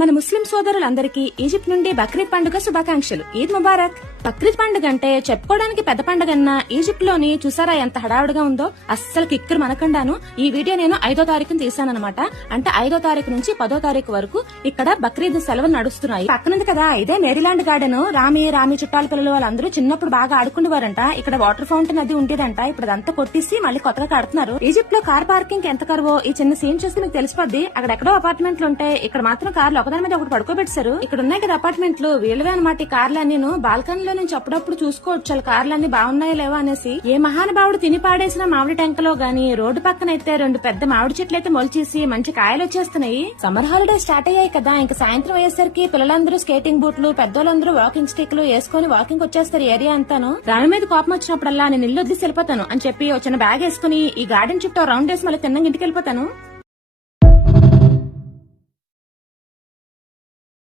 మన ముస్లిం సోదరులందరికీ ఈజిప్ట్ నుండి బక్రీద్ పండుగ శుభాకాంక్షలు. ఈద్ ముబారక్. బక్రీద్ పండుగ అంటే చెప్పుకోవడానికి పెద్ద పండుగన్నా ఈజిప్ట్ లోని చూసారా ఎంత హడావుడిగా ఉందో, అస్సలు కిక్కరు మనకుండాను. ఈ వీడియో నేను 5వ తారీఖున తీసానన్నమాట. అంటే 5వ తారీఖు నుంచి 10వ తారీఖు వరకు ఇక్కడ బక్రీద్ సెలవులు నడుస్తున్నాయి. పక్కనుంది కదా ఇదే మేరీలాండ్ గార్డెన్. రామి చుట్టాల పిల్లలు వాళ్ళందరూ చిన్నప్పుడు బాగా ఆడుకునేవారంట. ఇక్కడ వాటర్ ఫౌంటైన్ అది ఉండేదంట. ఇప్పుడు అదంతా కొట్టేసి మళ్ళీ కొత్తగా కడుతున్నారు. ఈజిప్ట్ లో కార్ పార్కింగ్ ఎంత కరువో ఈ చిన్న సీన్ చూస్తే మీకు తెలిసిపోద్ది. అక్కడెక్కడో అపార్ట్మెంట్లు ఉంటాయి, ఇక్కడ మాత్రం కార్లు ఒకదాని మీద ఒకటి పడుకోబెట్టారు. ఇక్కడ ఉన్నాయి కదా అపార్ట్మెంట్లు, వీళ్ళవే అనమాట ఈ కార్లన్నీ. బాల్కనీలో నుంచి అప్పుడప్పుడు చూసుకోవచ్చు వాళ్ళ కార్లన్నీ బాగున్నాయా లేవా అనేసి. ఏ మహానుభావుడు తిని పాడేసిన మామిడి టెంకలో గానీ రోడ్డు పక్కన అయితే 2 పెద్ద మామిడి చెట్లు అయితే మొలిచేసి మంచి కాయలు వచ్చేస్తున్నాయి. సమ్మర్ హాలిడే స్టార్ట్ అయ్యాయి కదా, ఇంకా సాయంత్రం అయ్యేసరికి పిల్లలందరూ స్కేటింగ్ బూట్లు, పెద్దోళ్ళందరూ వాకింగ్ స్టిక్లు వేసుకుని వాకింగ్ వచ్చేస్తారు ఏరియా అంతాను. రామి మీద కోపం వచ్చినప్పుడల్లా నేను ఇల్లు వదిలేసి వెళ్ళిపోతాను అని చెప్పి ఒక చిన్న బ్యాగ్ వేసుకుని ఈ గార్డెన్ చుట్టూ రౌండ్ వేసి మళ్ళీ తిన్నంగా ఇంటికి వెళ్ళిపోతాను.